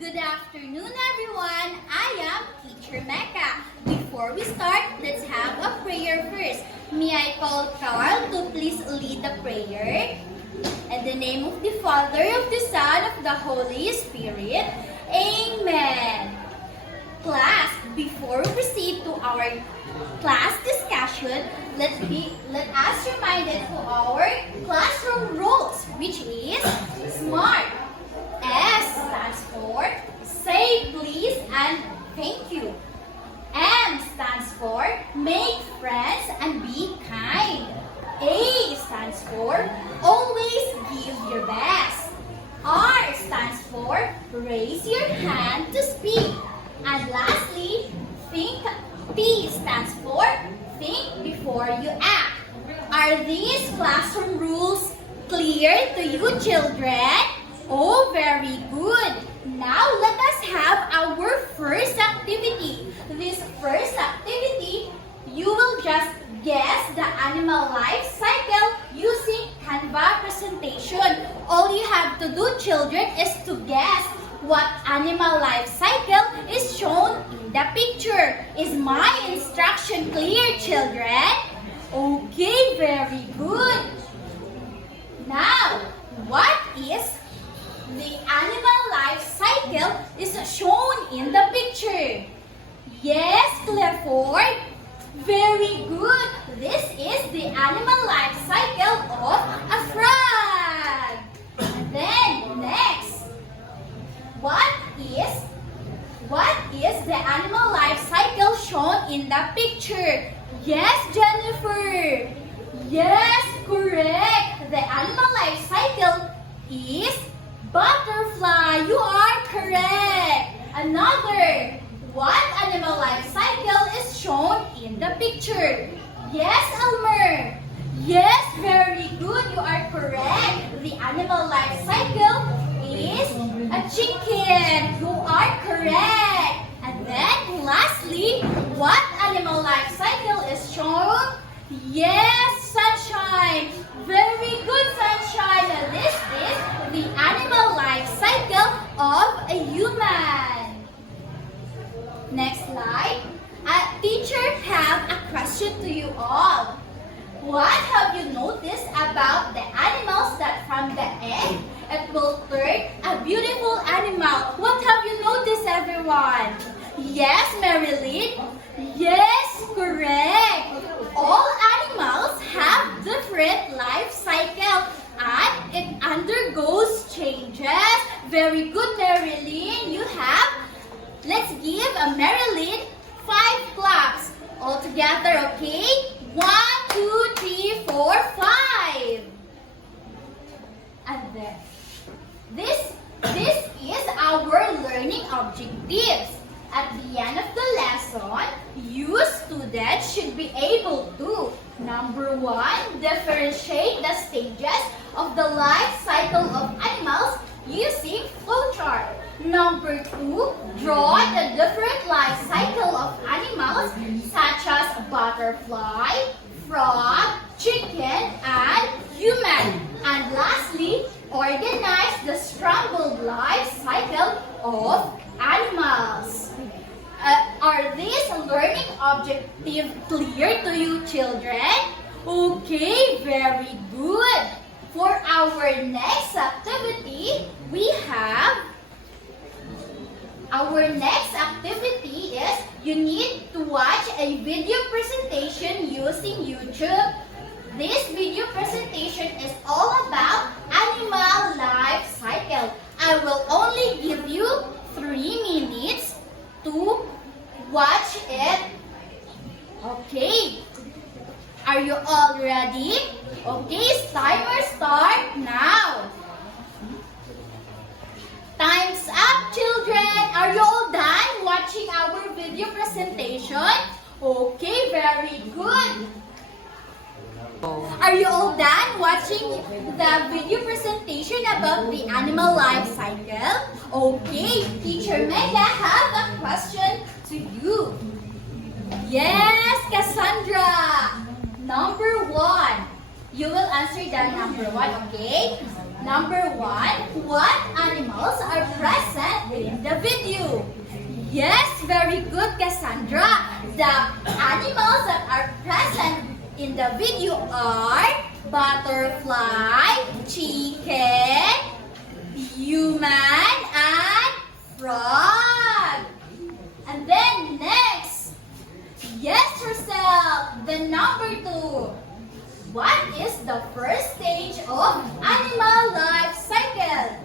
Good afternoon, everyone. I am Teacher Mecca. Before we start, let's have a prayer first. May I call Carl to please lead the prayer? In the name of the Father, of the Son, of the Holy Spirit. Amen. Class, before we proceed to our class discussion, let us reminded to our classroom rules, which is SMART. S stands for say please and thank you. M stands for make friends and be kind. A stands for always give your best. R stands for raise your hand to speak. And lastly, think. P stands for think before you act. Are these classroom rules clear to you, children? Oh, very good. Now let us have our first activity. This first activity, you will just guess the animal life cycle using Canva presentation. All you have to do, children, is to guess what animal life cycle is shown in the picture. Is my instruction clear, children? Okay, very good. Now, what is the animal life cycle is shown in the picture? Yes, Clifford. Very good. This is the animal life cycle of a frog. And then next, what is the animal life cycle shown in the picture? Yes, Jennifer. Yes, correct. The animal life cycle is butterfly. You are correct. Another. What animal life cycle is shown in the picture? Yes, Elmer. Yes, very good. You are correct. The animal life cycle is a chicken. You are correct. And then lastly, what animal life cycle is shown? Yes, sunshine. Very good, sunshine. This is the animal life cycle of a human. Next slide. A teacher have a question to you all. What have you noticed about the animals that from the egg it will turn a beautiful animal? What have you noticed, everyone? Yes, Marilyn? Yes, correct. All animals have different life cycle and it undergoes changes. Very good, Marilyn. You have, let's give a Marilyn 5 claps. All together, okay? 1, 2, 3, 4, 5. And then, this is our learning objectives. At the end of the lesson, you students should be able to, number 1, differentiate the stages of the life cycle of animals using flowchart. Number 2, draw the different life cycle of animals such as butterfly, frog, chicken, and human. And lastly, organize the scrambled life cycle of animals. Are these learning objectives clear to you, children? Okay, very good. For our next activity, we have our next activity is you need to watch a video presentation using YouTube. This video presentation is all about animal life cycle. I will only give you 3 minutes to watch it. Okay. Are you all ready? Okay, timer start now. Time's up, children. Are you all done watching our video presentation? Okay, very good. Are you all done watching the video presentation about the animal life cycle? Okay, Teacher Mega have a question to you. Yes, Cassandra. Number 1. You will answer the number 1, okay? Number 1, what animals are present in in the video? Yes, very good, Cassandra. The animals that are present in the video are butterfly, chicken, human, and frog. And then next, yes, Rosel, the number 2. What is the first stage of animal life cycle?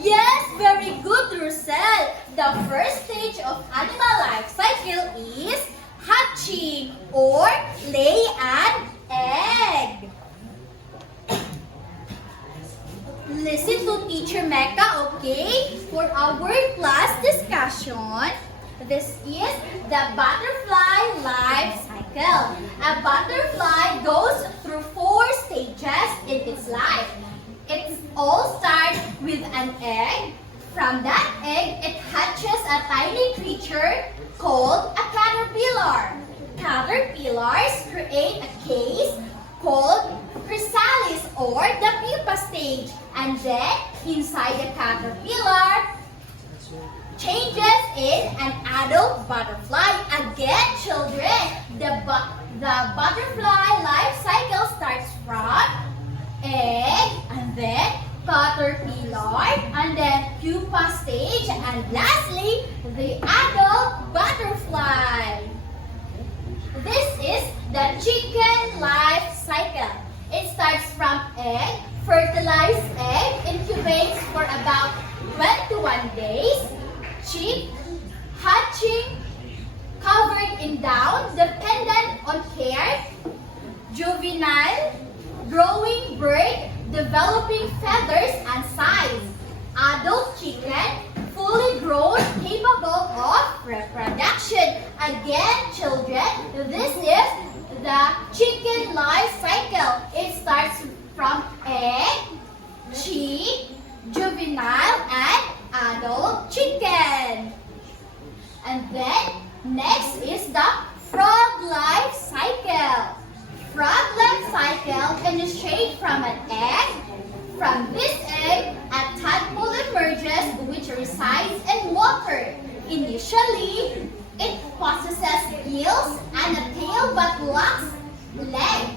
Yes, very good, Rosel. The first stage of animal life cycle is hatching or lay an egg. Listen to Teacher Mecca, okay? For our class discussion, this is the butterfly life cycle. A butterfly goes through 4 stages in its life. It all starts with an egg. From that egg, it hatches a tiny creature called a caterpillar. Caterpillars create a case called chrysalis or the pupa stage. And then, inside the caterpillar, changes in an adult butterfly. Again, children, the butterfly life cycle starts from egg, and then caterpillar, and then pupa stage, and lastly, the adult butterfly. This is the chicken life cycle. It starts from egg, fertilized egg, incubates for about 21 days, chick, hatching, covered in down, dependent on care, juvenile, growing bird, developing feathers and size, adult chicken, fully grown, capable of reproduction. Again, children, this is the chicken life cycle. It starts from egg, chick, juvenile, and adult chicken. And then, next is the frog life cycle. Frog life cycle initiates from an egg. From this egg, a tadpole emerges which resides in water. Initially, it possesses gills and a tail but lacks legs.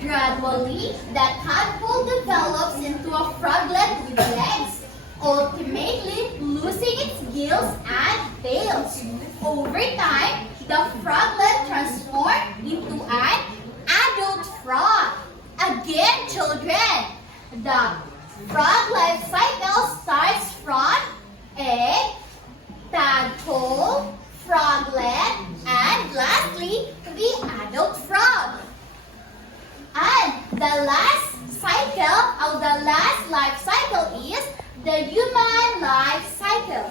Gradually, the tadpole develops into a froglet with legs, ultimately losing its gills and tails. Over time, the froglet transforms into an adult frog. Again, children, the frog life cycle starts from egg, tadpole, froglet, and lastly, the adult frog. And the last cycle, or the last life cycle is the human life cycle.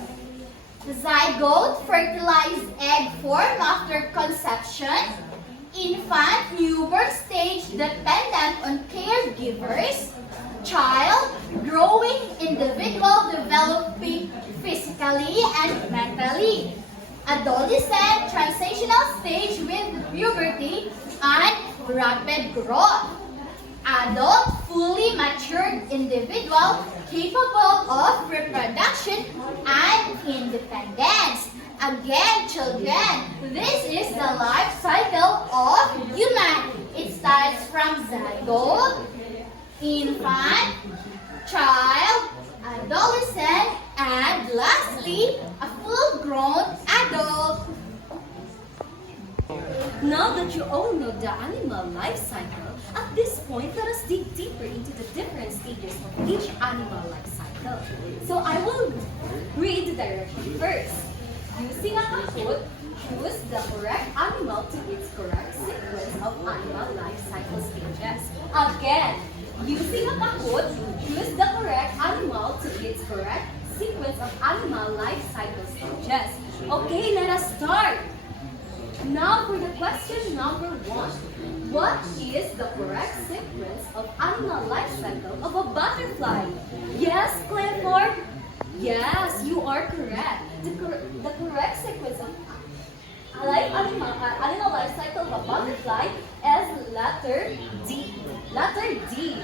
The zygote, fertilized egg form after conception. Infant, newborn stage dependent on caregivers. Child, growing individual developing physically and mentally. Adolescent, transitional stage with puberty and rapid growth. Adult, fully matured individual capable of reproduction and independence. Again, children, this is the life cycle of human. It starts from zygote, infant, child, adolescent, and lastly, a full-grown adult. Now that you all know the animal life cycle, at this point, let us dig deeper into the different stages of each animal life cycle. So I will read the direction first. Using a Kahoot, choose the correct animal to its correct sequence of animal life cycle stages. Again, using a Kahoot, choose the correct animal to its correct sequence of animal life cycle stages. Okay, let us start. Now for the question number 1. What is the correct sequence of animal life cycle of a butterfly? Yes, Clifford? Yes, you are correct. The correct sequence of animal life cycle of a butterfly is letter D. Letter D.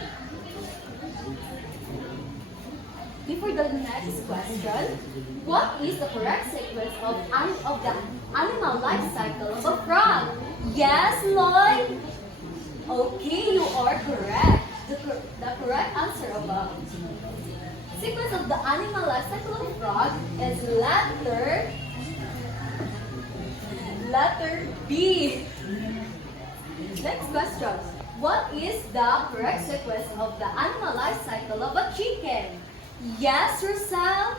Okay, for the next question, what is the correct sequence of the animal life cycle of a frog? Yes, Lloyd? Okay, you are correct. The correct answer of the sequence of the animal life cycle of a frog is letter B. Next question. What is the correct sequence of the animal life cycle of a chicken? Yes, Rosal?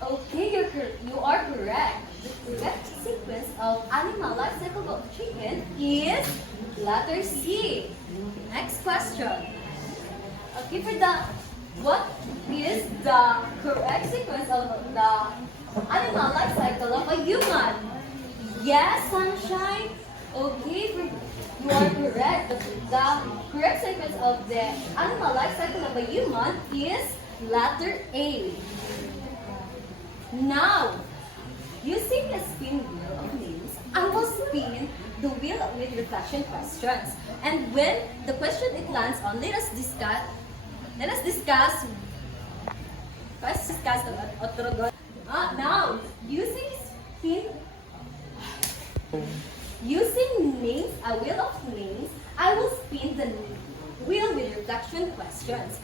Okay, you are correct. The correct sequence of animal life cycle of chicken is letter C. Next question. Okay, what is the correct sequence of the animal life cycle of a human? Yes, Sunshine? Okay, you are correct. The correct sequence of the animal life cycle of a human is letter A. Now, using a spin wheel of names, I will spin the wheel with reflection questions. And when the question it lands on, let us discuss. Let's discuss the now, using names, a wheel of names, I will spin the wheel with reflection questions.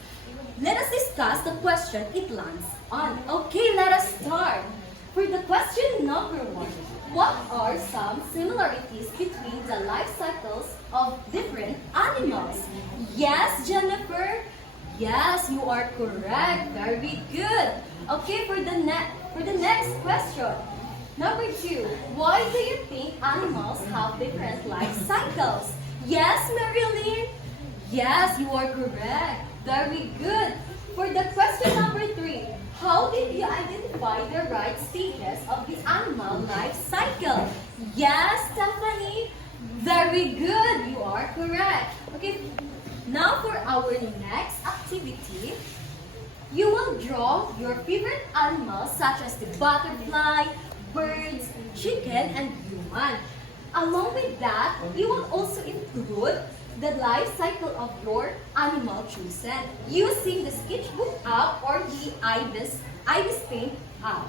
Let us discuss the question it lands on. Okay, let us start. For the question number 1, what are some similarities between the life cycles of different animals? Yes, Jennifer? Yes, you are correct. Very good. Okay, for the next question. Number 2, why do you think animals have different life cycles? Yes, Marilyn? Yes, you are correct. Very good. For the question number 3, how did you identify the right stages of the animal life cycle? Yes, Stephanie? Very good. You are correct. Okay, now for our next activity, you will draw your favorite animals such as the butterfly, birds, chicken, and human. Along with that, you will also include the life cycle of your animal chosen using the sketchbook app or the Ibis Paint app.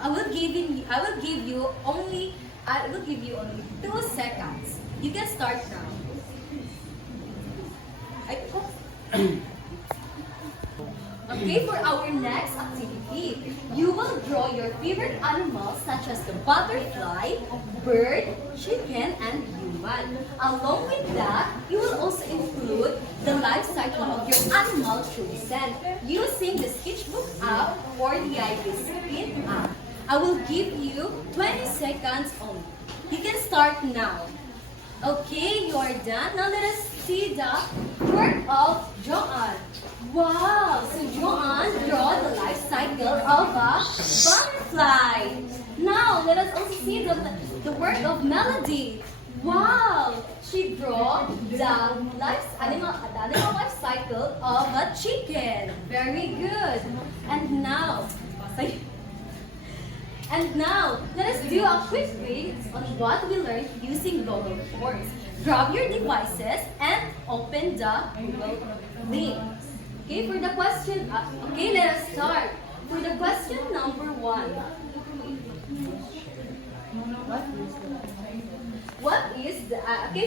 I will give you only 2 seconds. You can start now. Okay, for our next activity, you will draw your favorite animals such as the butterfly, bird, chicken, and human. Along with that, you will also include the life cycle of your animal chosen using the sketchbook app or the Ibis Paint app. I will give you 20 seconds only. You can start now. Okay, you are done. Now let us see the work of Joanne. Wow! So Joanne draw the life cycle of a butterfly. Now let us also see the work of Melody. Wow! She draw the animal life cycle of a chicken. Very good. And now let us do a quick quiz on what we learned using Google Forms. Grab your devices and open the Google link. Okay, for the question, let us start. For the question number 1.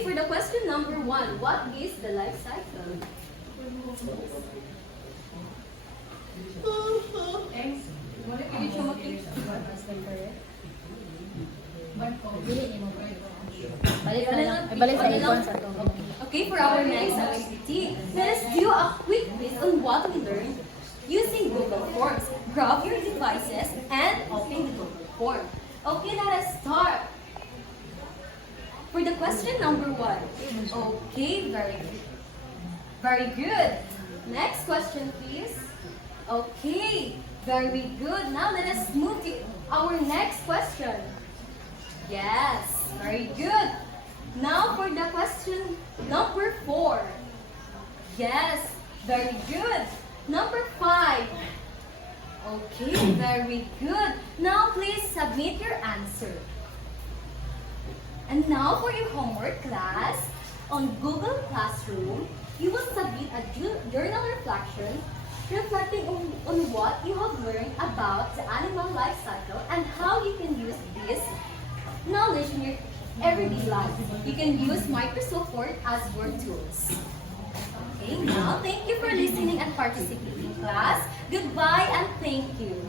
For the question number 1, what is the life cycle? Okay, for our next activity, let us do a quick quiz on what we learned using Google Forms. Grab your devices and open the Google Form. Okay, let us start. For the question number 1. Okay, very good. Next question, please. Okay, very good. Now let us move to our next question. Yes, very good. Now for the question number 4. Yes, very good. Number 5. Okay, very good. Now please submit your answer. And now for your homework class, on Google Classroom, you will submit a journal reflection reflecting on what you have learned about the animal life cycle and how you can use this knowledge in your everyday life. You can use Microsoft Word as work tools. Okay, now thank you for listening and participating, class. Goodbye and thank you.